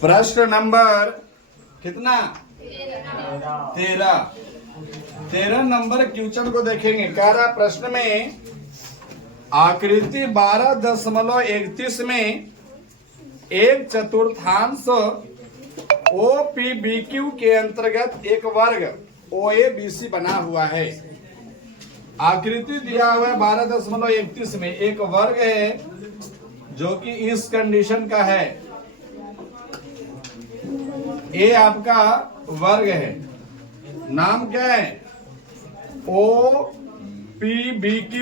प्रश्न नंबर कितना 13 number question को देखेंगे। कह रहा प्रश्न में आकृति 12.31 में एक चतुर्थांश OPBQ के अंतर्गत एक वर्ग OABC बना हुआ है। आकृति दिया हुआ है 12.31 में एक वर्ग है जो कि इस कंडीशन का है। ए आपका वर्ग है, नाम क्या है OPBQ,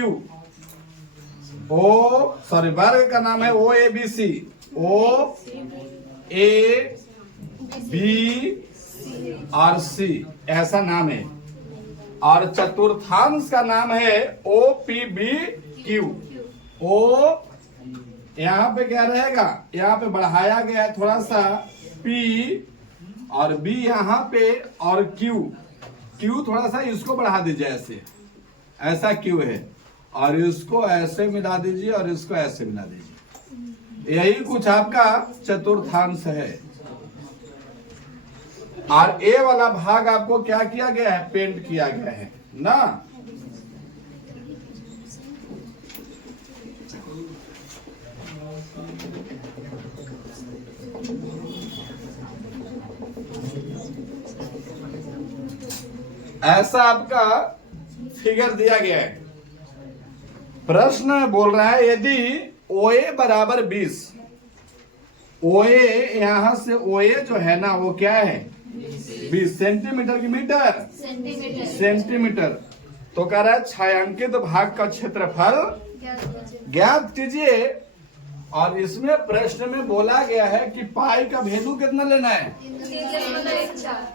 वर्ग का नाम है OABC, OABC ऐसा नाम है। और चतुर्थांश का नाम है OPBQ। ओ यहाँ पे क्या रहेगा, यहाँ पे बढ़ाया गया है थोड़ा सा P और B यहाँ पे और Q थोड़ा सा इसको बढ़ा दीजिए, ऐसा Q है और इसको ऐसे मिला दीजिए और इसको ऐसे मिला दीजिए। यही कुछ आपका चतुर्थांश है। और ए वाला भाग आपको क्या किया गया है, पेंट किया गया है ना। ऐसा आपका फिगर दिया गया है। प्रश्न बोल रहा है यदि OA बराबर 20, OA यहां से OA जो है ना वो क्या है 20 सेंटीमीटर की मीटर सेंटीमीटर, तो कह रहा है छायांकित भाग का क्षेत्रफल ज्ञात कीजिए। और इसमें प्रश्न में बोला गया है कि पाई का वैल्यू कितना लेना है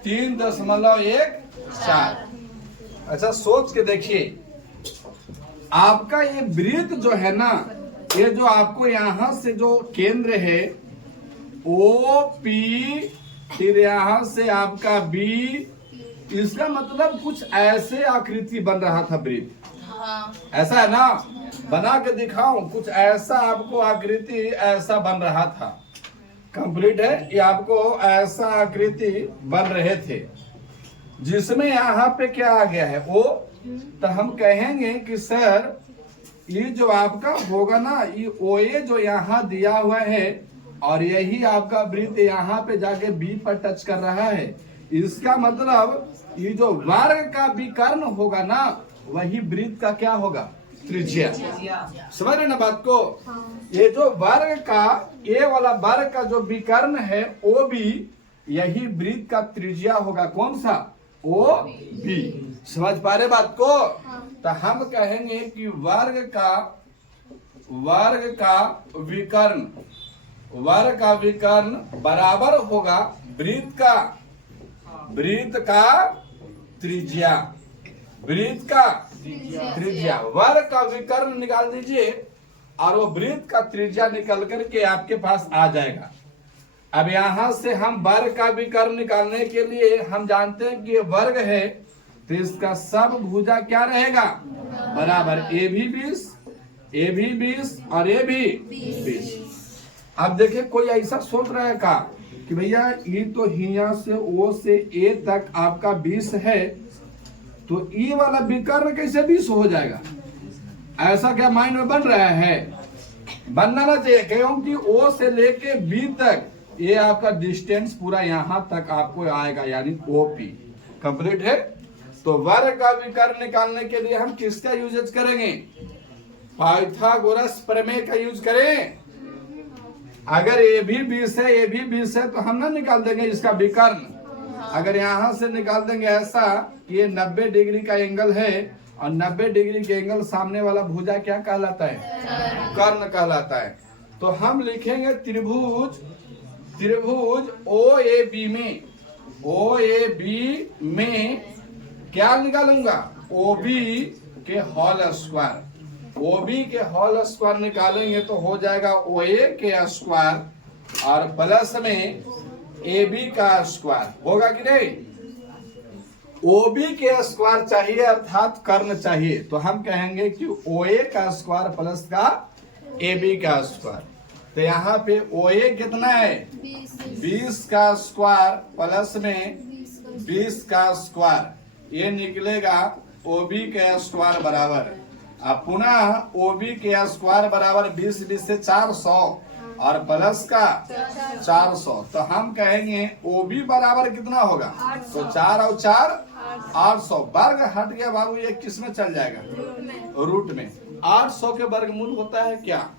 3.14। अच्छा सोच के देखिए, आपका ये वृत्त जो है ना, ये जो आपको यहां से जो केंद्र है OP, फिर यहां से आपका B, इसका मतलब कुछ ऐसे आकृति बन रहा था वृत्त। ऐसा है ना, बना के दिखाऊं, कुछ ऐसा आपको आकृति ऐसा बन रहा था। कंप्लीट है, ये आपको ऐसा आकृति बन रहे थे जिसमें यहाँ पे क्या आ गया है O। तो हम कहेंगे कि सर ये जो आपका होगा ना, ये OA जो यहाँ दिया हुआ है और यही आपका वृत्त यहाँ पे जाके B पर टच कर रहा है, इसका मतलब ये जो वर्ग का विकर्ण होगा ना, वही वृत्त का क्या होगा त्रिज्या। समझ रहे ना बात को। ये जो वर्ग का ए वाला वर्ग का जो विकर्ण है OB, यही वृत्त का त्रिज्या होगा। कौन सा OB। समझ पा रहे बात को। तो हम कहेंगे कि वर्ग का विकर्ण बराबर होगा वृत्त का त्रिज्या। वर्ग का विकर्ण निकाल दीजिए और वो वृत्त का त्रिज्या निकल करके आपके पास आ जाएगा। अब यहां से हम वर्ग का विकर्ण निकालने के लिए हम जानते हैं कि ये वर्ग है, तो इसका सब भुजा क्या रहेगा बराबर ए भी 20 और ए भी 20। अब देखिए कोई ऐसा सोच रहा है का कि भैया ये तो यहाँ से O से A तक आपका 20 है, तो E वाला विकर्ण कैसे 20 हो जाएगा। ऐसा क्या माइंड में बन रहा है, बनना ना चाहिए, क्योंकि O से लेके B तक ये आपका डिस्टेंस पूरा यहाँ तक आपको आएगा, यानी OP कंप्लीट है। तो वर्ग का विकर्ण निकालने के लिए हम किसका यूज करेंगे, पाइथागोरस प्रमेय का यूज करें। अगर ये भी 20 है तो हम ना निकाल देंगे इसका विकर्ण। अगर यहां से निकाल देंगे ऐसा कि ये 90 डिग्री का एंगल है और 90 डिग्री के एंगल सामने वाला भुजा क्या कहलाता है, कर्ण कहलाता है। तो हम लिखेंगे त्रिभुज OAB में क्या निकालूंगा, OB के होल स्क्वायर निकालेंगे तो हो जाएगा OA के स्क्वायर और प्लस में AB का स्क्वायर होगा कि नहीं। OB के स्क्वायर चाहिए अर्थात कर्ण चाहिए, तो हम कहेंगे कि OA का स्क्वायर प्लस का AB का स्क्वायर। तो तो यहाँ पे OA कितना है 20 का स्क्वायर प्लस में 20 का स्क्वायर, ये निकलेगा OB का स्क्वायर बराबर। अब पुनः OB के स्क्वायर बराबर 20 से 400 और प्लस का 400, तो हम कहेंगे OB बराबर कितना होगा, तो 4 और 4 800। वर्ग हट गया बाबू, ये किस में चल जाएगा, रूट में। 800 के वर्गमूल होता है क्या,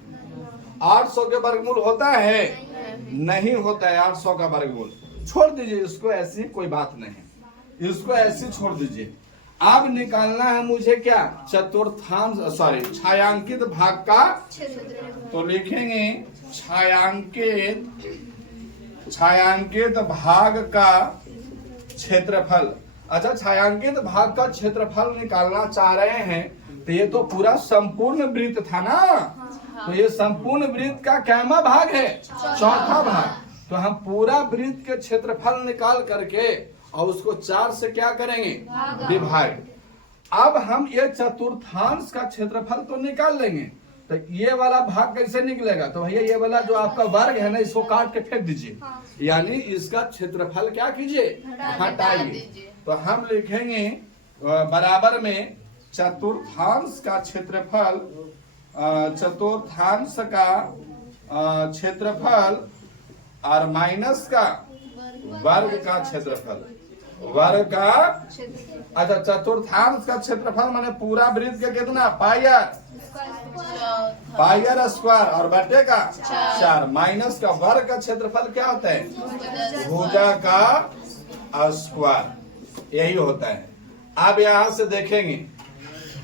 800 के वर्गमूल होता है, नहीं होता है 800 का वर्गमूल। छोड़ दीजिए इसको, ऐसी कोई बात नहीं, इसको ऐसी छोड़ दीजिए। अब निकालना है मुझे क्या, चतुर्थांश छायांकित भाग का, तो लिखेंगे छायांकित भाग का क्षेत्रफल। अच्छा, छायांकित भाग का क्षेत्रफल निकालना चाह रहे हैं, तो ये तो पूरा संपूर्ण वृत्त था ना, तो ये संपूर्ण वृत्त का कैमा भाग है, चौथा भाग। तो हम पूरा वृत्त के क्षेत्रफल निकाल करके और उसको 4 से क्या करेंगे, विभाग। अब हम ये चतुर्थांश का क्षेत्रफल तो निकाल लेंगे, तो ये वाला भाग कैसे निकलेगा, तो भैया ये वाला जो आपका वर्ग है ना, इसको काट के फेंक दीजिए, यानी इसका क्षेत्रफल क्या कीजिए, हटाइए। तो हम लिखेंगे बराबर में चतुर्थांश का क्षेत्रफल, चतुर्थांश का क्षेत्रफल और माइनस का वर्ग का क्षेत्रफल, वर्ग का। अच्छा, चतुर्थांश का क्षेत्रफल माने पूरा वृत्त का कितना, पायर स्क्वायर और बटे का 4, माइनस का वर्ग का क्षेत्रफल क्या होता है, भुजा का स्क्वायर, यही होता है। अब यहां से देखेंगे,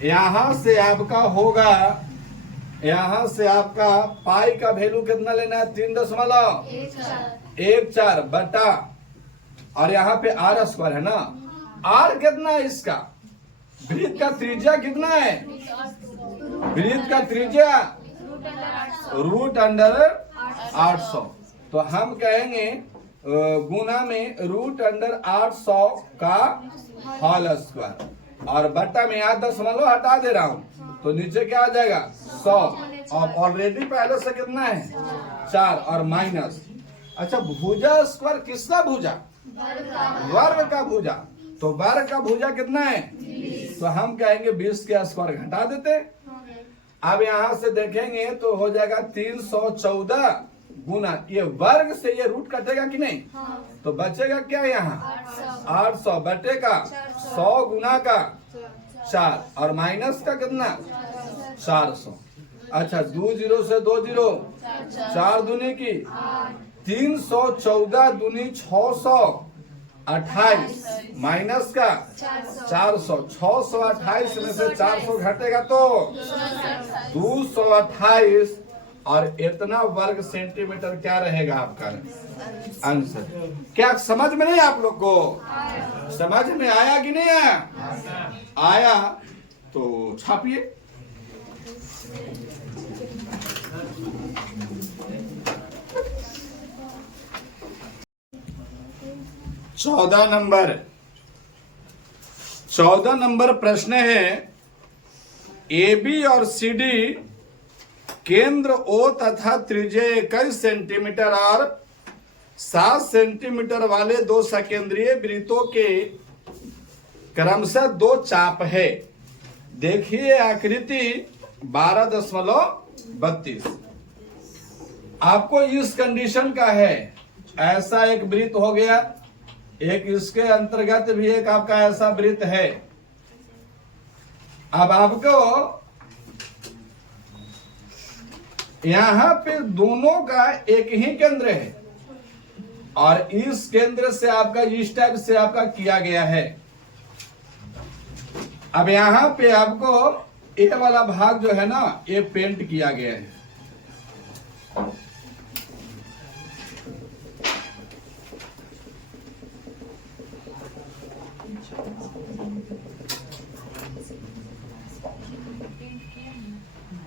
यहां से आपका होगा, यहां से आपका पाई का वैल्यू कितना लेना है, 3.14 बटा, और यहाँ पे आर स्क्वायर है ना, आर कितना है इसका, वृत्त का त्रिज्या कितना है, वृत्त का त्रिज्या √800। तो हम कहेंगे गुना में √800 का होल स्क्वायर, और बट्टा में यहाँ 10 हटा दे रहा हूँ, तो नीचे क्या आ जाएगा 100, और ऑलरेडी पहले से कितना है 4 और माइनस। अच्छा, भुजा स्क्वायर किसका भुजा, वर्ग का भुजा, तो वर्ग का भुजा कितना है, तो हम कहेंगे 20 के स्क्वायर घटा देते। अब यहां से देखेंगे तो हो जाएगा 314 गुना, ये वर्ग से ये रूट कटेगा कि नहीं, तो बचेगा क्या यहाँ 800 बटे का 100 गुना का 4 और माइनस का कितना 400। अच्छा, 2 0 से 2 0, 4 दूनी की 314 दूनी 628 माइनस का 400, 628 में से 400 घटेगा तो 228, और इतना वर्ग सेंटीमीटर क्या रहेगा आपका आंसर। क्या समझ में नहीं आप लोग को, समझ में आया कि नहीं आया, आया तो छापिए। चौदह नंबर प्रश्न है, AB और CD केंद्र O तथा त्रिज्या 21 सेंटीमीटर और 7 सेंटीमीटर वाले दो सकेंद्रीय वृत्तों के क्रमशः 2 चाप है। देखिए आकृति 12.32। आपको इस कंडीशन का है, ऐसा एक वृत्त हो गया, एक इसके अंतर्गत भी एक आपका ऐसा वृत्त है। अब आपको यहां पे दोनों का एक ही केंद्र है, और इस केंद्र से आपका इस टाइप से आपका किया गया है। अब यहां पे आपको ये वाला भाग जो है ना, ये पेंट किया गया है।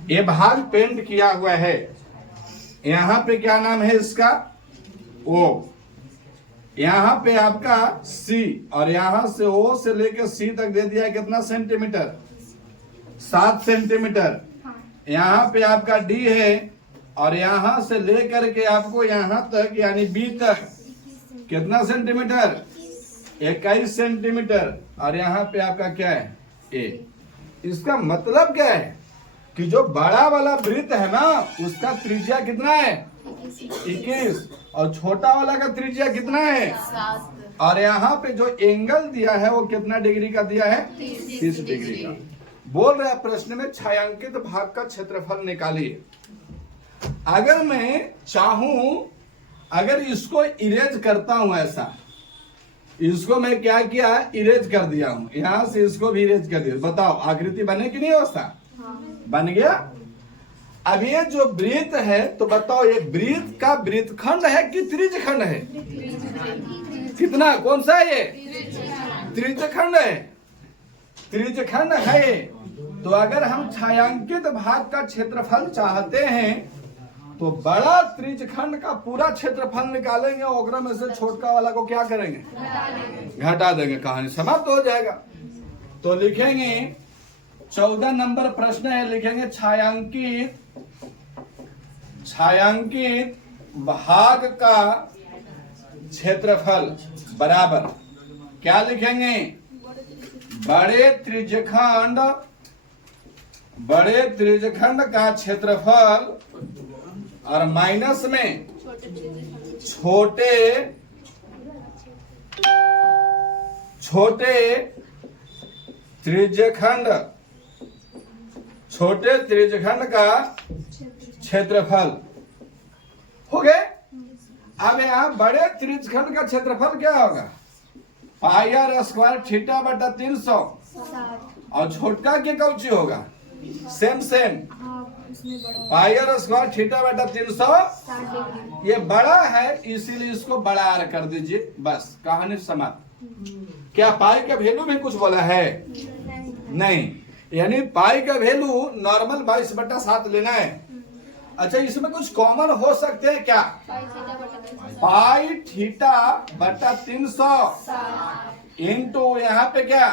ये भाग पेंट किया हुआ है। यहां पे क्या नाम है इसका, O, यहां पे आपका C, और यहां से O से लेकर C तक दे दिया है कितना सेंटीमीटर, 7 सेंटीमीटर। यहां पे आपका D है, और यहां से लेकर के आपको यहां तक यानी बी तक कितना सेंटीमीटर, 21 सेंटीमीटर। और यहाँ पे आपका क्या है, ए। इसका मतलब क्या है कि जो बड़ा वाला वृत्त है ना उसका त्रिज्या कितना है, 21, और छोटा वाला का त्रिज्या कितना है, 7। और यहाँ पे जो एंगल दिया है वो कितना डिग्री का दिया है, 30 डिग्री का। बोल रहा है प्रश्न में छायांकित भाग का क्षेत्रफल निकालिए। अगर मैं चाहूं, अगर इसको इरेज करता हूं, ऐसा इसको मैं क्या किया, इरेज कर दिया हूं, यहां से इसको भी इरेज कर दिया, बताओ आकृति बने कि नहीं अवस्था, बन गया। अब ये जो वृत्त है तो बताओ ये वृत्त का वृत्तखंड है कि त्रिज्यखंड है, कितना, कौन सा है ये, त्रिज्यखंड है, त्रिज्यखंड है ये। तो अगर हम छायांकित भाग का क्षेत्रफल चाहते हैं तो बड़ा त्रिज्यखंड का पूरा क्षेत्रफल निकालेंगे, ओकरा में से छोटका वाला को क्या करेंगे, घटा देंगे, कहानी समाप्त हो जाएगा। तो लिखेंगे 14 नंबर प्रश्न है, लिखेंगे छायांकित भाग का क्षेत्रफल बराबर क्या लिखेंगे, बड़े त्रिज्यखंड का क्षेत्रफल और माइनस में छोटे त्रिज्यखंड का क्षेत्रफल हो गए। अब यहाँ बड़े त्रिज्यखंड का क्षेत्रफल क्या होगा, पाई आर स्क्वायर थीटा बटा 300, और छोटका के कौची होगा, same pi r square theta बटा 300। ये बड़ा है इसीलिए इसको बड़ा आर कर दीजिए, बस कहानी समाप्त। क्या पाई का वैल्यू में कुछ बोला है, नहीं, यानी पाई का वैल्यू नॉर्मल 22/7 लेना है। अच्छा इसमें कुछ कॉमन हो सकते हैं क्या, पाई थीटा बटा 300 इंटू यहाँ पे क्या,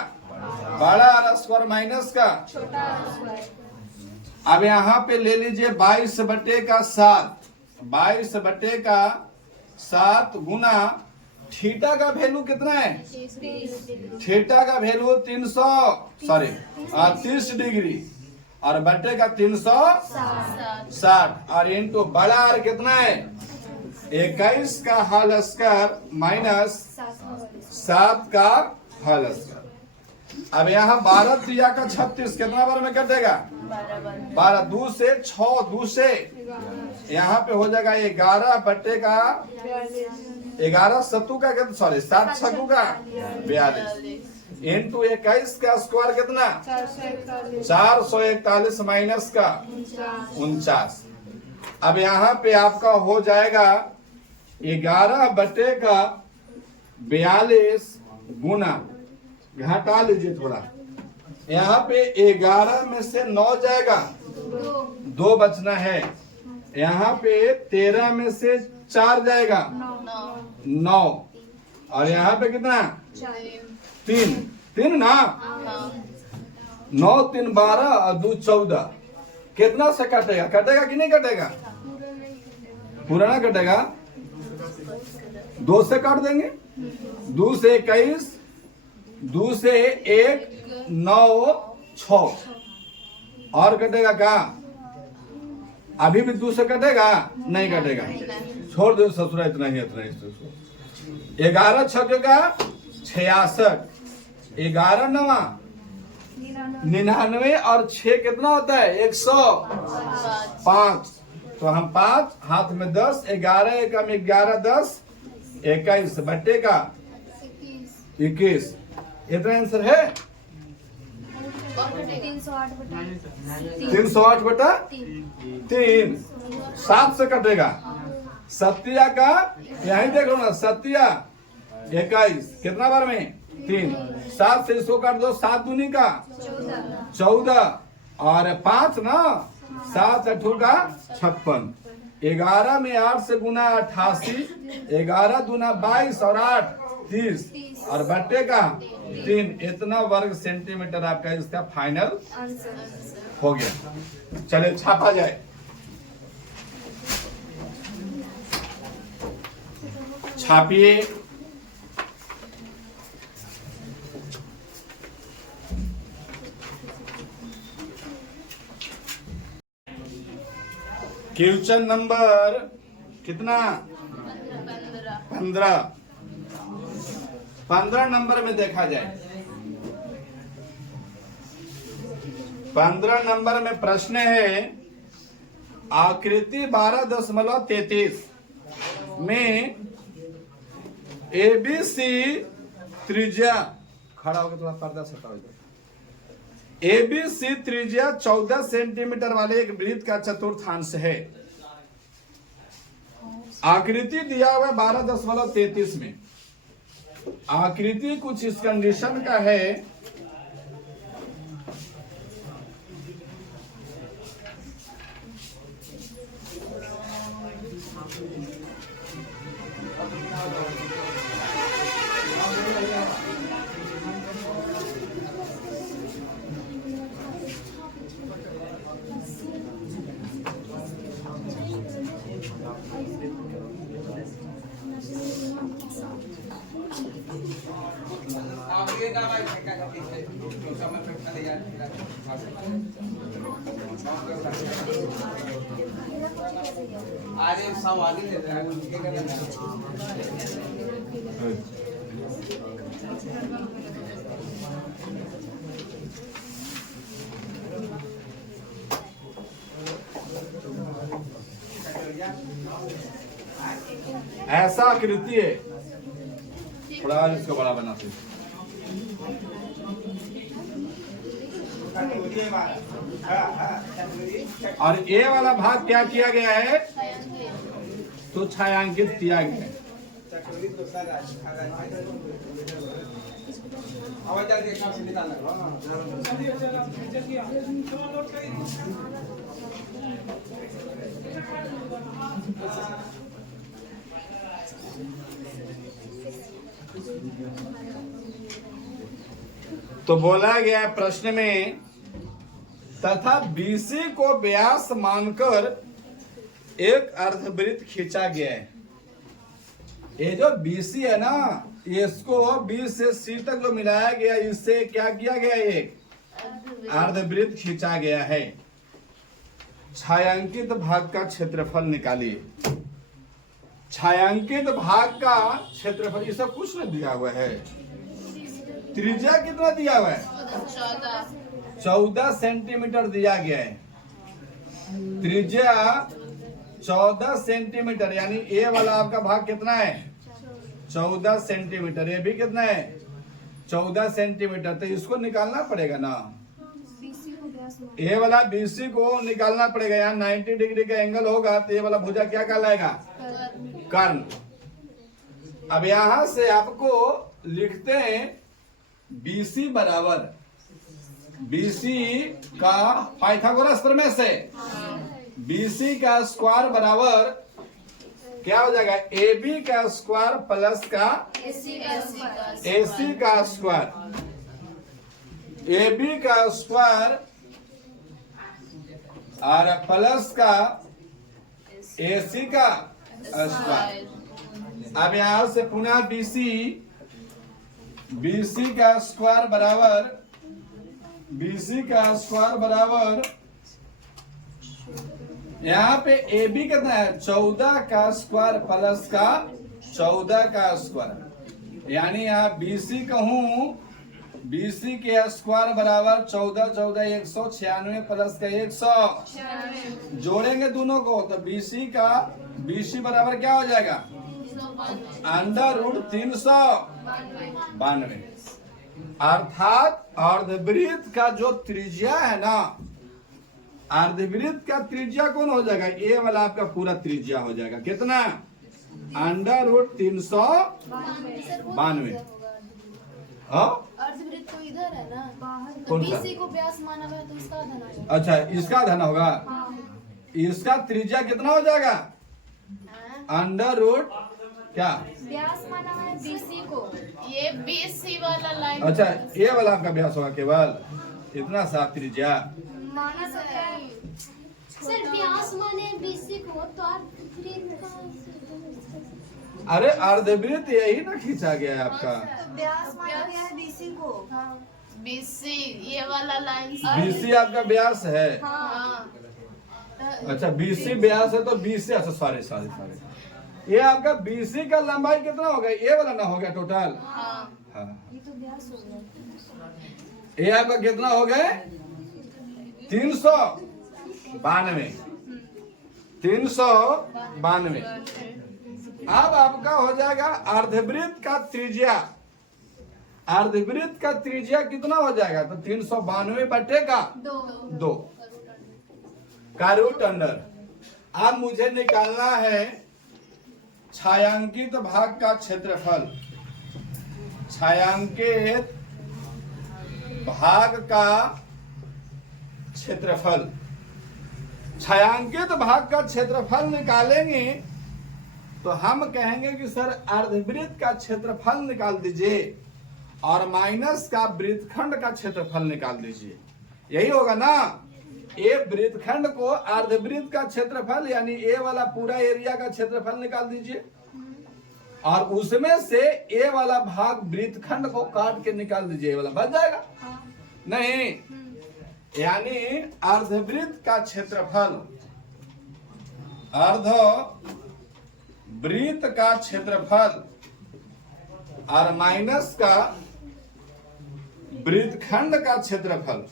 बड़ा आर स्क्वायर माइनस का छोटा। अब यहाँ पे ले लीजिए 22/7, 22/7 गुना थीटा का वैल्यू कितना है, थीटा का वैल्यू 30 डिग्री और बटे का 360 और इंटू बड़ा आर कितना है, 21 का होल स्क्वायर माइनस 7 का होल स्क्वायर। अब यहाँ 12 दिया का 36 कितना बार में कटेगा, 12, 2 से 6, 2 से यहाँ पे हो जाएगा 11 बटे का 11 सत्तू का, सॉरी 7 छक्कू का 42 इंटू 21 का स्क्वायर कितना, 441 माइनस का 49। अब यहाँ पे आपका हो जाएगा 11 बटे का 42 गुना, घटा लीजिए थोड़ा, यहाँ पे 11 में से 9 जाएगा, 2 बचना है, यहाँ पे 13 में से 4 जाएगा, 9, और यहाँ पे कितना, 3 ना, 9 3 12 और 2 14, कितना से कटेगा, कटेगा कि नहीं कटेगा, पूरा ना कटेगा, 2 से काट देंगे, 2 से 21, 2 से 1 9 6 और कटेगा क्या, अभी भी 2 से कटेगा, नहीं कटेगा, छोड़ दो ससुरा, इतना ही 11 छक्के का 66, 11 9 99 और 6 कितना होता है, 105। तो हम 5 हाथ में 10, 11 एकम 11 10 21 बट्टे का 21, इतना आंसर है 308/3, 7 से कटेगा, सत्या का यही देखो ना, सत्या 21 कितना बार में 3, 7 से इसको काट दो, 7 दूनी का 14 और 5 ना, 7 8 का 56, 11 में 8 से गुना 88, 11 दूना 22 और 8 30 और बट्टे का 3, इतना वर्ग सेंटीमीटर आपका इसका फाइनल हो गया। चले छापा जाए। छापिए। क्वेश्चन नंबर कितना? 15। 15 नंबर में देखा जाए, 15 नंबर में प्रश्न है, आकृति 12.33 में एबीसी त्रिज्या, खड़ा होकर थोड़ा पर्दा सटाओ इधर, एबीसी त्रिज्या 14 सेंटीमीटर वाले एक वृत्त का चतुर्थांश है। आकृति दिया हुआ 12.33 में, आकृति कुछ इस कंडीशन का है, अरे सवाल ही लेते हैं। ऐसा आकृति है, थोड़ा इसको बड़ा बनाते हैं। और ए वाला भाग क्या किया गया है? तो छायांकित किया गया है। तो बोला गया प्रश्न में, तथा बीसी को व्यास मानकर एक अर्धवृत्त खींचा गया है। ये जो बीसी है ना, इसको बी से सी तक जो मिलाया गया, इससे क्या किया गया? एक अर्धवृत्त खींचा गया है। छायांकित भाग का क्षेत्रफल निकालिए। छायांकित भाग का क्षेत्रफल, ये सब कुछ नहीं दिया हुआ है। त्रिज्या कितना दिया हुआ है? 14 सेंटीमीटर दिया गया है। त्रिज्या 14 सेंटीमीटर, यानी ए वाला आपका भाग कितना है? 14 सेंटीमीटर। ये भी कितना है? 14 सेंटीमीटर। तो इसको निकालना पड़ेगा ना, ए वाला बीसी को निकालना पड़ेगा। यहाँ 90 डिग्री का एंगल होगा तो ये वाला भुजा क्या कहलाएगा? कर्ण। अब यहां से आपको लिखते हैं बीसी बराबर, बीसी का पाइथागोरस प्रमेय से बीसी का स्क्वायर बराबर क्या हो जाएगा? ए बी का स्क्वायर प्लस का एसी का स्क्वायर, ए बी का स्क्वायर और प्लस का एसी का स्क्वायर। अब यहां से पुनः बीसी, बीसी का स्क्वायर बराबर, बीसी का स्क्वायर बराबर, यहाँ पे ए बी कितना है? 14 का स्क्वायर प्लस का 14 का स्क्वायर, यानी यहाँ बीसी कहूं, बीसी के स्क्वायर बराबर 14 14 196 प्लस का 100, जोड़ेंगे दोनों को तो बीसी का, बीसी बराबर क्या हो जाएगा? √392। अर्थात अर्धवृत्त का जो त्रिज्या है ना, अर्धवृत्त का त्रिज्या कौन हो जाएगा? ये वाला आपका पूरा त्रिज्या हो जाएगा। कितना? √392। हाँ, अर्धवृत्त तो इधर है ना, कौन सा? बीसी को व्यास माना हुआ है तो इसका धन आ जाएगा। अच्छा, इसका धन होगा। इसका त्रिज्या कितना हो जाएगा? √ क्या? व्यास माना हुआ है बीसी को। ये बीसी वाला लाइन। अच्छा, ये वाला आपका व्यास होगा केवल इतना सा त्रिज्या। माना सकता है सर, व्यास माने बीसी को तो अरे अर्धवृत्त यही ना खींचा गया है आपका। तो व्यास माना गया है बीसी को। BC ये वाला लाइन बीसी आपका व्यास है। हाँ अच्छा बीसी व्यास है तो बीसी, अच्छा सॉरी सॉरी सॉरी, ये आपका बीसी का लंबाई कितना हो गया, ये वाला ना हो गया टोटल। हाँ हाँ ये तो व्यास हो गया। ये आपका कितना हो गए 392, 392। अब आपका हो जाएगा अर्धवृत्त का त्रिज्या, अर्धवृत्त का त्रिज्या कितना हो जाएगा, तो 392 बटे का 2 का रूट अंडर। अब मुझे निकालना है छायांकित भाग का क्षेत्रफल, छायांकित भाग का क्षेत्रफल। छायांकित भाग का क्षेत्रफल निकालेंगे तो हम कहेंगे कि सर अर्धवृत्त का क्षेत्रफल निकाल दीजिए और माइनस का वृत्तखंड का क्षेत्रफल निकाल दीजिए, यही होगा ना। ए वृत्तखंड को अर्धवृत्त का क्षेत्रफल यानी ए वाला पूरा एरिया का क्षेत्रफल निकाल दीजिए और उसमें से ए वाला भाग वृत्तखंड को काट के निकाल दीजिए, ये वाला बच जाएगा। नहीं, यानी अर्धवृत्त का क्षेत्रफल, अर्ध वृत्त का क्षेत्रफल और माइनस का वृत्तखंड का क्षेत्रफल,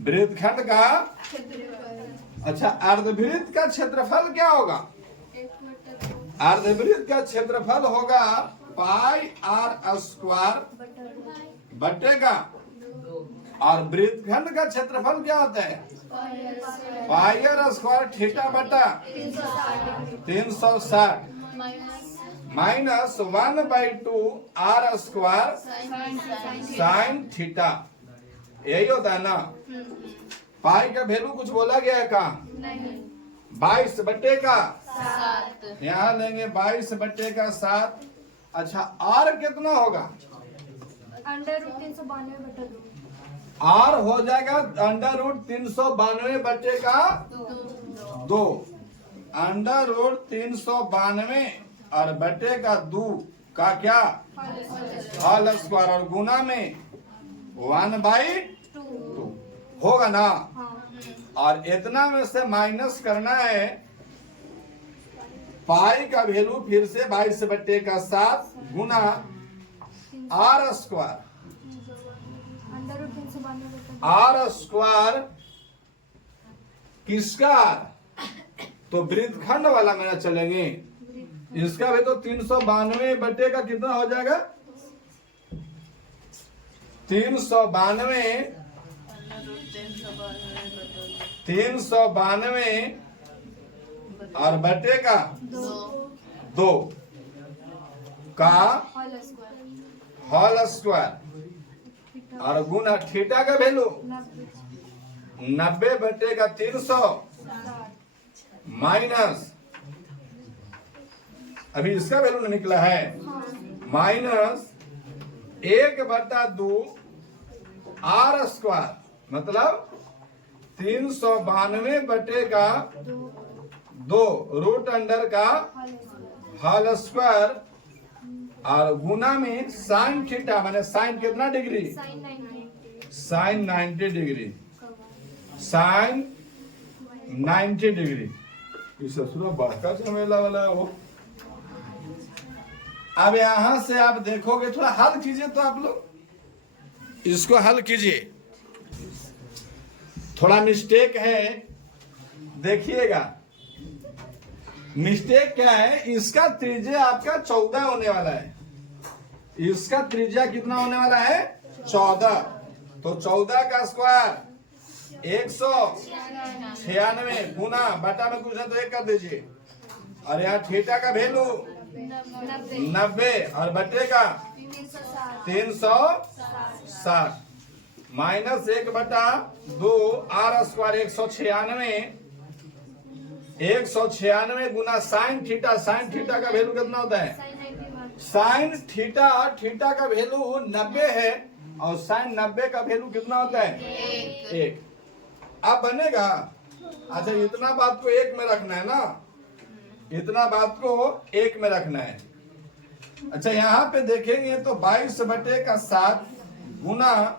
वृत्तखंड का, अच्छा अर्धवृत्त का क्षेत्रफल क्या होगा, अर्धवृत्त का क्षेत्रफल होगा पाई आर स्क्वायर बटे का, और वृत्तखंड का क्षेत्रफल क्या होता है पाई आर स्क्वायर थीटा बटा 360 माइनस 1/2 आर स्क्वायर साइन थीटा, यही होता है ना। पाई का वैल्यू कुछ बोला गया है का 22 बटे का 7, यहाँ लेंगे 22 बटे का 7। अच्छा आर कितना होगा, अंडर रूट 392 बटा 2। आर हो जाएगा अंडर रूट 392 बटे का 2, अंडर रूट 392 और बटे का 2 का क्या होल स्क्वायर और गुना में 1/2 होगा ना। और इतना में से माइनस करना है पाई का वैल्यू फिर से 22 बटे का 7 गुना आर स्क्वायर, अंडर रूट 392 बटा आर स्क्वायर किसका, तो वृत्तखंड वाला मेरा चलेंगे, इसका भी तो 392 बटे का कितना हो जाएगा 392 और बटे का 2 का होल स्क्वायर और गुना थीटा का वैल्यू 90 बटे का 300 माइनस, अभी इसका वैल्यू निकला है माइनस 1/2 आर स्क्वायर, मतलब 392 बटे का 2 रूट अंडर का होल स्क्वायर और गुना में साइन थीटा, माने साइन कितना degree, sine 90 degree, sine 90 degree. इस ससुरा बड़का झमेला वाला है वो। अब यहां से आप देखोगे, थोड़ा हल कीजिए तो आप लोग इसको हल कीजिए, थोड़ा मिस्टेक है, देखिएगा मिस्टेक क्या है। इसका त्रिज्या आपका 14 होने वाला है, इसका त्रिज्या कितना होने वाला है 14, तो 14 का स्क्वायर 196 गुना बटा में कुछ है तो 1 कर दीजिए, और यहाँ थीटा का वैल्यू 90 और बटे का 360 माइनस 1/2 आर स्क्वायर 196 गुना साइन थीटा, साइन थीटा का वैल्यू कितना होता है, साइन थीटा, थीटा का वैल्यू 90 है और साइन 90 का वैल्यू कितना होता है 1। अब बनेगा, अच्छा इतना बात को 1 में रखना है ना, इतना बात को एक में रखना है। अच्छा यहाँ पे देखेंगे तो 22/7 गुना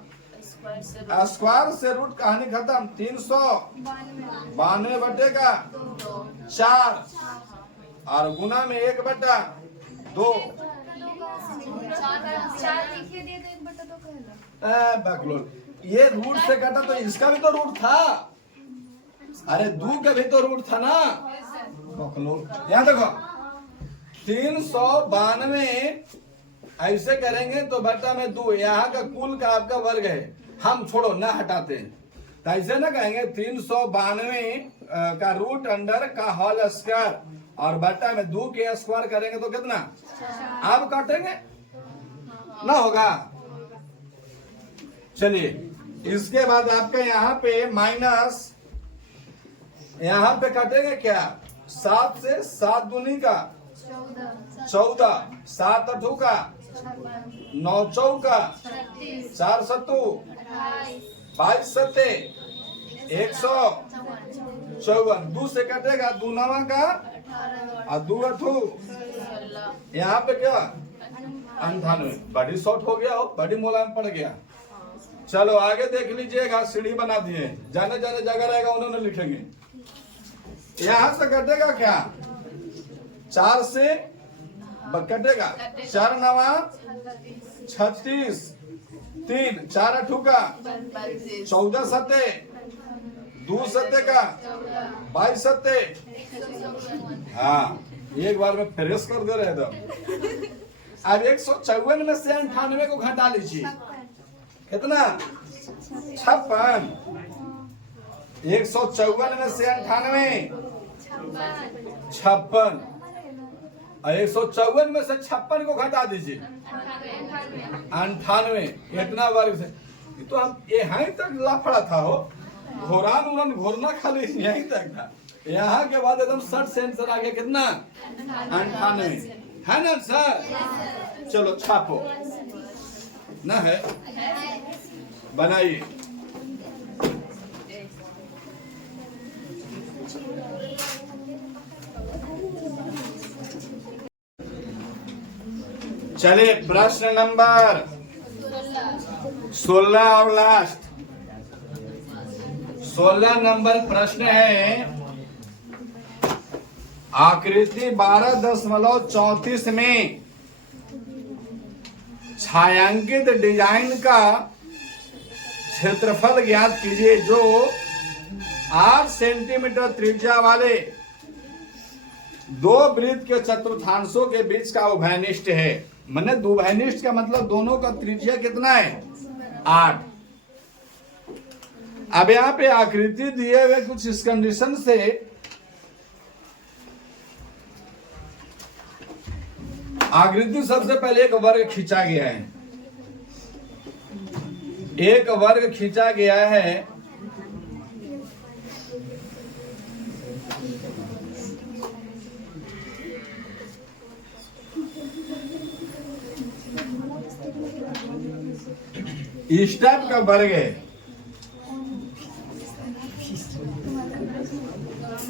स्क्वायर से रूट कहानी खत्म 392/4 और गुना में 1/2 4 लिखिए दिए तो 1/2 कहला। बकलोल ये रूट से कटा तो इसका भी तो रूट था। अरे 2 का भी तो रूट था ना बकलोल। यहाँ देखो 392 ऐसे करेंगे तो बटा में 2 यहाँ का कुल का आपका वर्ग है। हम छोड़ो ना हटाते तो ऐसे ना कहेंगे 392 का रूट अंडर का होल स्क्वायर और बटा में 2 के स्क्वायर करेंगे तो कितना आप काटेंगे ना होगा। चलिए इसके बाद आपके यहाँ पे माइनस यहाँ पे काटेंगे क्या 7 से 7 दूनी का 14 7 8 का 9 चौका 4 सत्तू 22 सत्ते 154 2 से कटेगा 2 9 का और 2 8 यहाँ पे क्या 98 बड़ी शॉर्ट हो गया हो बड़ी मोलायम पड़ गया। चलो आगे देख लीजिएगा सीढ़ी बना दिए जाने जाने जगह रहेगा उन्होंने लिखेंगे। यहाँ से कटेगा क्या 4 से कटेगा 4 9 36 3 4 8 का 14 सत्ते 2 सत्ते का 22 सत्ते। हाँ एक बार में फ्रेश कर दे रहे थे। अब 154 में से 98 को घटा लीजिए कितना 56 154 में से 98 56 और 154 में से 56 को घटा दीजिए 98 इतना वर्ग से तो हम यहीं तक लाफड़ा था हो घोरान उड़न घोरना खाली यहीं तक था। यहाँ के बाद एकदम 60 से आंसर आ गया कितना 98 है ना सर। चलो छापो ना है बनाइए। चलिए प्रश्न नंबर 16 और लास्ट 16 नंबर प्रश्न है आकृति 12.34 में छायांकित डिजाइन का क्षेत्रफल ज्ञात कीजिए जो 8 सेंटीमीटर त्रिज्या वाले 2 वृत्त के चतुर्थांशों के बीच का उभयनिष्ठ है। मैंने दुभयनिष्ठ का मतलब दोनों का त्रिज्या कितना है 8। अब यहाँ पे आकृति दिए हुए कुछ इस कंडीशन से आकृति सबसे पहले एक वर्ग खींचा गया है। एक वर्ग खींचा गया है इस टाइप का वर्ग है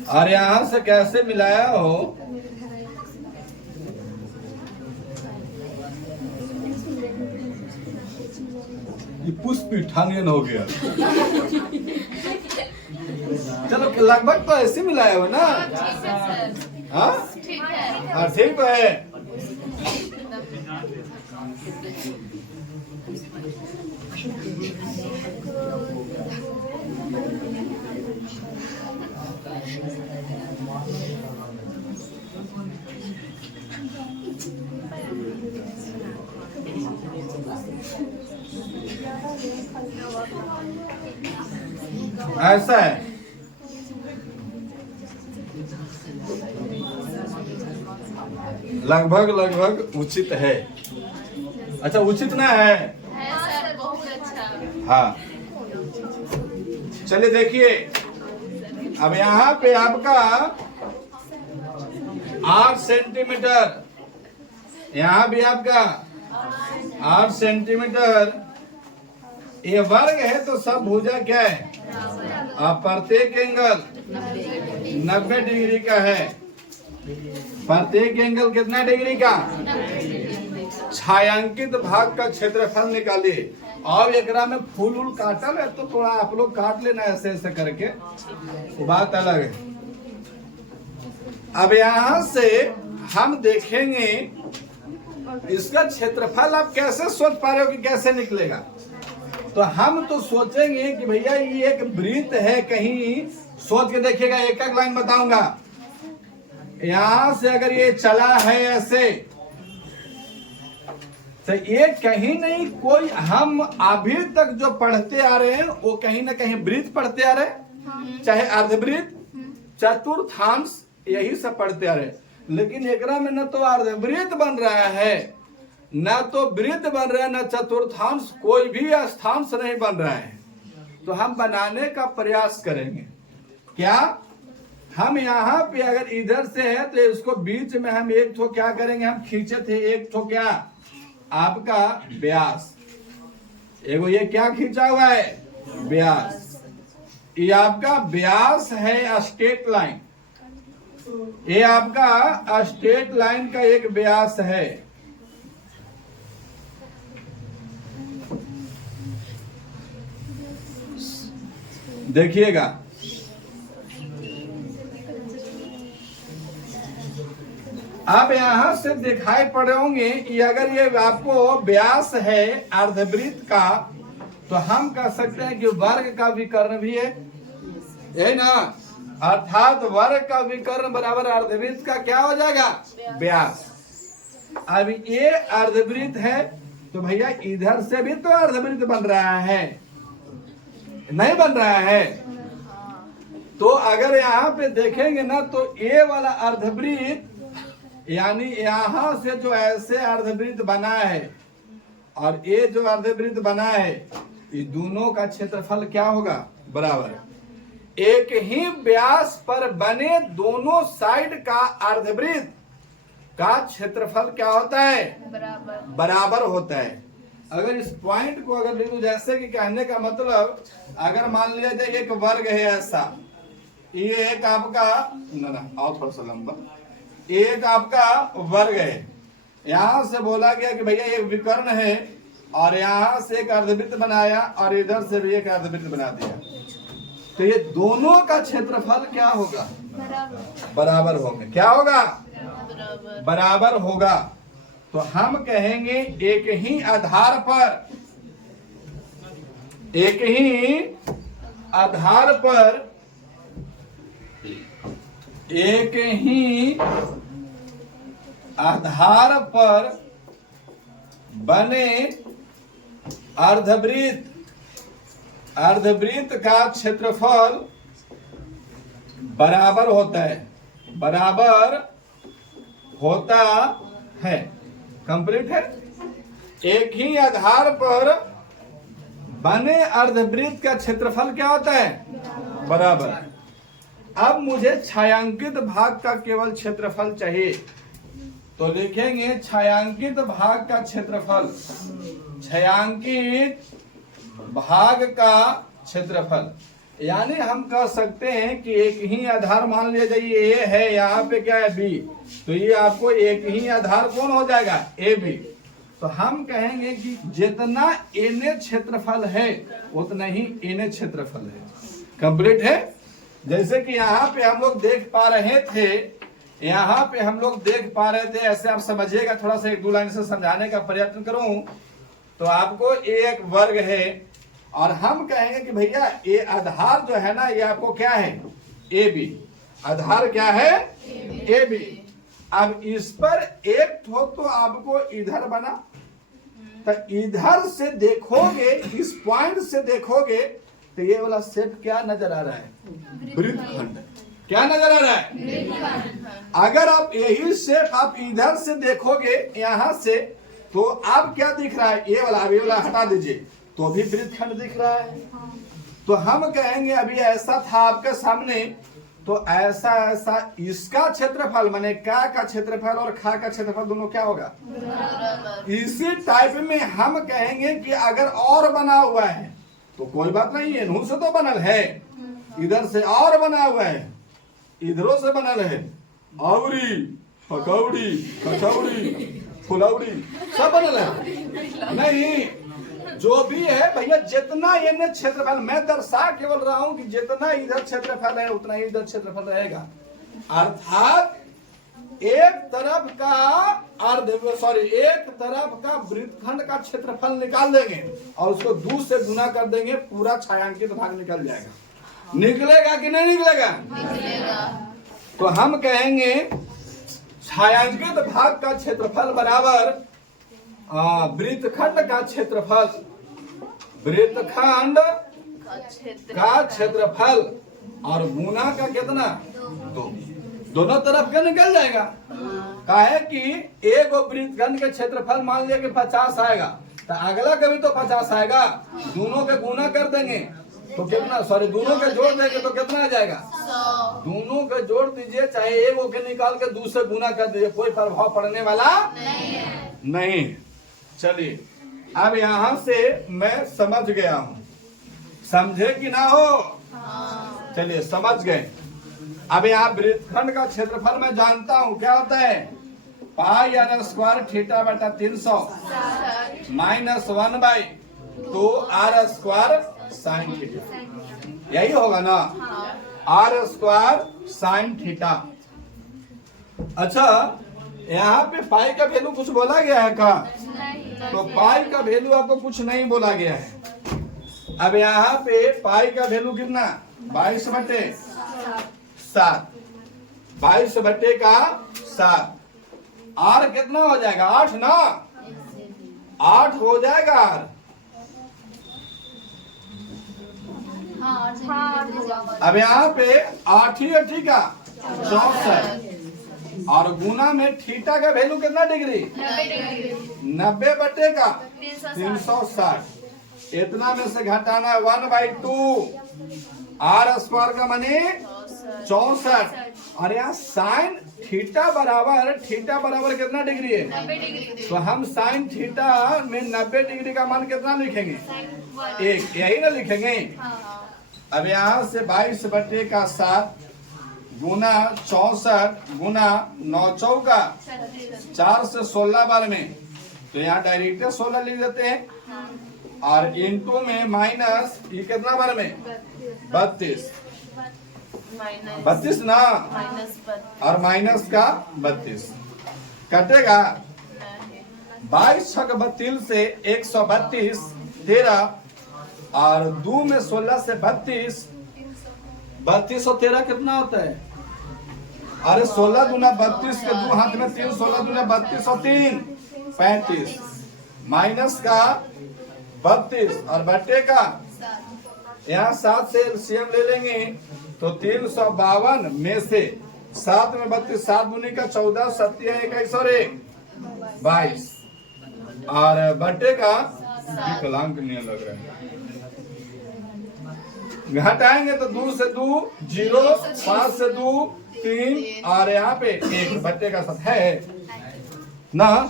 और यहां से कैसे मिलाया हो ये पुष्प ठानियन हो गया। चलो लगभग तो ऐसे मिलाया हो ना। हाँ ठीक है हाँ ठीक तो है। ऐसा है लगभग उचित है। अच्छा उचित ना है सर बहुत अच्छा। हाँ चलिए देखिए अब यहाँ पे आपका 8 सेंटीमीटर यहाँ भी आपका 8 सेंटीमीटर ये वर्ग है तो सब भुजा क्या है प्रत्येक एंगल 90 डिग्री का है प्रत्येक एंगल कितना डिग्री का? छायांकित भाग का क्षेत्रफल निकालिए। और एकरा में फूल उल काटल है तो थोड़ा आप लोग काट लेना ऐसे ऐसे करके, वो बात अलग है। अब यहां से हम देखेंगे इसका क्षेत्रफल। आप कैसे सोच पा रहे हो कि कैसे निकलेगा? तो हम तो सोचेंगे कि भैया ये एक वृत्त है, कहीं सोच के देखिएगा, एक एक लाइन बताऊंगा। यहां से अगर ये चला है ऐसे, तो ये कहीं नहीं कोई, हम अभी तक जो पढ़ते आ रहे हैं वो कहीं ना कहीं वृत्त पढ़ते आ रहे हैं, चाहे अर्धवृत्त, चतुर्थांश, यही सब पढ़ते आ रहे हैं। लेकिन एकरा में न तो अर्धवृत्त बन रहा है, न तो वृत्त बन रहा है, न चतुर्थांश, कोई भी स्थांश नहीं बन रहा है। तो हम बनाने का प्रयास करेंगे। क्या हम यहाँ पे अगर इधर से है तो इसको बीच में हम एक ठो क्या करेंगे, हम खींचे थे एक ठो क्या आपका व्यास, एगो ये क्या खींचा हुआ है, व्यास। ये आपका व्यास है स्ट्रेट लाइन, ये आपका स्ट्रेट लाइन का एक व्यास है। देखिएगा, आप यहां से दिखाई पड़े होंगे कि अगर ये आपको व्यास है अर्धवृत्त का, तो हम कह सकते हैं कि वर्ग का विकर्ण भी है, यही ना, अर्थात वर्ग का विकर्ण बराबर अर्धवृत्त का क्या हो जाएगा, व्यास। अब ये अर्धवृत्त है तो भैया इधर से भी तो अर्धवृत्त बन रहा है, नहीं बन रहा है? तो अगर यहाँ पे देखेंगे ना तो ये वाला अर्धवृत्त, यानी यहां से जो ऐसे अर्धवृत्त बना है और ये जो अर्धवृत्त बना है, ये दोनों का क्षेत्रफल क्या होगा, बराबर। एक ही व्यास पर बने दोनों साइड का अर्धवृत्त का क्षेत्रफल क्या होता है, बराबर होता है। अगर इस पॉइंट को अगर देखो, जैसे कि कहने का मतलब, अगर मान लिया जाए एक वर्ग है ऐसा, ये एक आपका ना और थोड़ा सा लंबा, एक आपका वर्ग है, यहां से बोला गया कि भैया एक विकर्ण है, और यहां से एक अर्धवृत्त बनाया और इधर से भी एक अर्धवृत्त बना दिया, तो ये दोनों का क्षेत्रफल क्या होगा, बराबर होंगे। क्या होगा, बराबर होगा। तो हम कहेंगे एक ही आधार पर, एक ही आधार पर, एक ही आधार पर बने अर्धवृत्त, अर्धवृत्त का क्षेत्रफल बराबर होता है, बराबर होता है। कंप्लीट है। एक ही आधार पर बने अर्धवृत्त का क्षेत्रफल क्या होता है, बराबर। अब मुझे छायांकित भाग का केवल क्षेत्रफल चाहिए, तो लिखेंगे छायांकित भाग का क्षेत्रफल, छायांकित भाग का क्षेत्रफल। यानी हम कह सकते हैं कि एक ही आधार, मान लिया जाइए ए है, यहाँ पे क्या है बी, तो ये आपको एक ही आधार कौन हो जाएगा, ए बी। तो हम कहेंगे कि जितना एने क्षेत्रफल है उतना ही एने क्षेत्रफल है। कंप्लीट है। जैसे कि यहाँ पे हम लोग देख पा रहे थे, यहाँ पे हम लोग देख पा रहे थे, ऐसे आप समझिएगा, थोड़ा सा एक दो लाइन से समझाने का प्रयत्न करूं तो आपको एक वर्ग है और हम कहेंगे कि भैया ये आधार जो है ना, ये आपको क्या है, ए बी। आधार क्या है, ए बी। अब इस पर एक ठो तो आपको इधर बना, तो इधर से देखोगे, इस पॉइंट से देखोगे तो ये वाला शेप क्या नजर आ रहा है, वृत्तखंड। क्या नजर आ रहा है? अगर आप यही शेप आप इधर से देखोगे यहाँ से, तो आप क्या दिख रहा है, ये वाला हटा दीजिए तो भी वृत्तखंड दिख रहा है। तो हम कहेंगे अभी ऐसा था आपके सामने, तो ऐसा ऐसा इसका क्षेत्रफल माने का क्षेत्रफल और खा का क्षेत्रफल दोनों क्या होगा, इसी टाइप में हम कहेंगे कि अगर और बना हुआ है तो कोई बात नहीं है, नू से तो बनल है, इधर से और बना हुआ है, इधरों से बनल है, आवड़ी, पकौड़ी, कचौड़ी, फुलौड़ी सब बनल है। नहीं, जो भी है भैया, जितना ये क्षेत्रफल, मैं दर्शा केवल रहा हूं कि जितना इधर क्षेत्रफल है उतना ही इधर क्षेत्रफल रहेगा। अर्थात एक तरफ का वृत्तखंड का क्षेत्रफल निकाल देंगे और उसको 2 से गुना कर देंगे, पूरा छायांकित भाग निकल जाएगा। निकलेगा कि नहीं निकलेगा? निकलेगा। तो हम कहेंगे छायांकित भाग का क्षेत्रफल बराबर वृत्तखंड का क्षेत्रफल, वृत्तखंड का क्षेत्रफल और गुना का कितना? 2। दोनों तरफ का निकल जाएगा। काहे कि एक वृत्तखंड के क्षेत्रफल मान लिया कि 50 आएगा, तो अगला कभी तो 50 आएगा। दोनों के गुना कर देंगे तो कितना, सॉरी दोनों के जोड़ देंगे तो कितना आ जाएगा? 100। दोनों के जोड़ दीजिए, चाहे एक के निकाल के दूसरे गुना कर दीजिए, कोई प्रभाव पड़ने वाला नहीं। चलिए, अब यहाँ से मैं समझ गया हूँ, समझे कि ना हो? चलिए समझ गए। अब यहाँ वृत्तखंड का क्षेत्रफल मैं जानता हूँ क्या होता है, पाई r स्क्वायर थीटा बटा 300 minus 1/2 r square sine theta, यही होगा ना? r square sine theta. अच्छा, यहाँ पे पाई का वैल्यू कुछ बोला गया है का? तो पाई का वैल्यू आपको कुछ नहीं बोला गया है। अब यहाँ पे पाई का वैल्यू कितना? 22/7, 22/7। आर कितना हो जाएगा? 8 ना? 8 हो जाएगा आर। अब यहाँ पे 8 ही 8 का 64 और गुना में थीटा का वैल्यू कितना डिग्री? 90/360। इतना में से घटाना है 1/2 r स्क्वायर का माने 64। और यहाँ साइन थीटा बराबर कितना डिग्री है? 90 डिग्री। तो हम साइन थीटा में 90 डिग्री का मान कितना लिखेंगे? 1, यही ना लिखेंगे। अब यहाँ से 22/7 गुना 64 गुना 9 चौका 4 से 16 बार में, तो यहाँ डायरेक्ट 16 लिख देते हैं। और इंटू में माइनस, ये कितना बार में? 32 ना? और माइनस का 32 कटेगा। 22 छक 32 से 132 13 और 2 में 16 से 32 और 13 कितना होता है? अरे 16 दूना 32 के 2 हाथ में 3, 16 दूना 32 और 3 35 माइनस का 32 और बट्टे का यहाँ 7 से एलसीएम ले लेंगे तो 352 में से 7 में 32, 7 दूनी का 14, 7 21 और 1 22 और बट्टे का विकलांग नहीं लग रहा है। घटाएंगे तो 2 से 2 0, 5 से 2 3 और यहाँ पे 1 बट्टे का 7 है ना?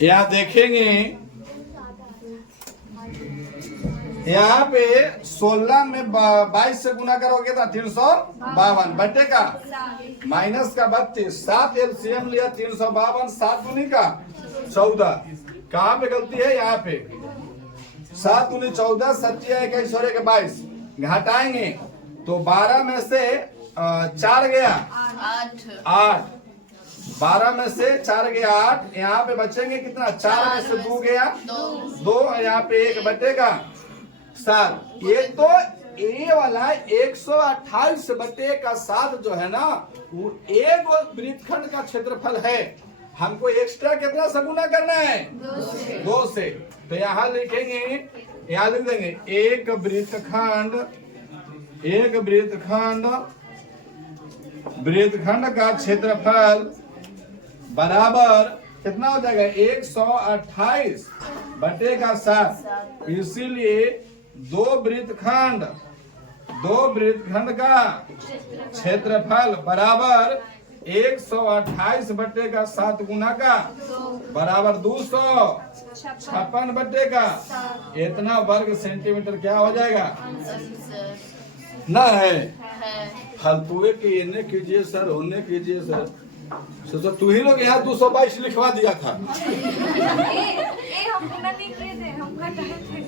यहाँ देखेंगे, यहाँ पे 16 में 22 से गुना करोगे तो 352 बट्टे का माइनस का 32, 7 एलसीएम लिया 352, 7 दूनी का 14। कहाँ पे गलती है? यहाँ पे 7 दूनी 14, 7 21 और 22 घटाएंगे तो 12 में से 4 गया 8, 12 में से 4 गया 8, यहाँ पे बचेंगे कितना? 4 में से 2 गया 2, यहाँ पे 1 बटेगा 7। ये तो ए वाला 128/7 जो है ना, वो एक वृत्तखंड का क्षेत्रफल है। हमको एक्स्ट्रा कितना से गुना करना है? 2 से। तो यहाँ लिखेंगे, यहाँ लिख देंगे एक वृत्तखंड का क्षेत्रफल बराबर कितना हो जाएगा? 128/7। इसीलिए दो वृत्तखंड का क्षेत्रफल बराबर 128 बटे का 7 गुना का बराबर 256 बटे का इतना वर्ग सेंटीमीटर क्या हो जाएगा सर ना है। है फालतुए के इन्हें कीजिए सर, होने कीजिए सर। तो तू ही लोग यहाँ 222 लिखवा दिया था। हम पूरा नहीं किए थे, हम कर रहे थे।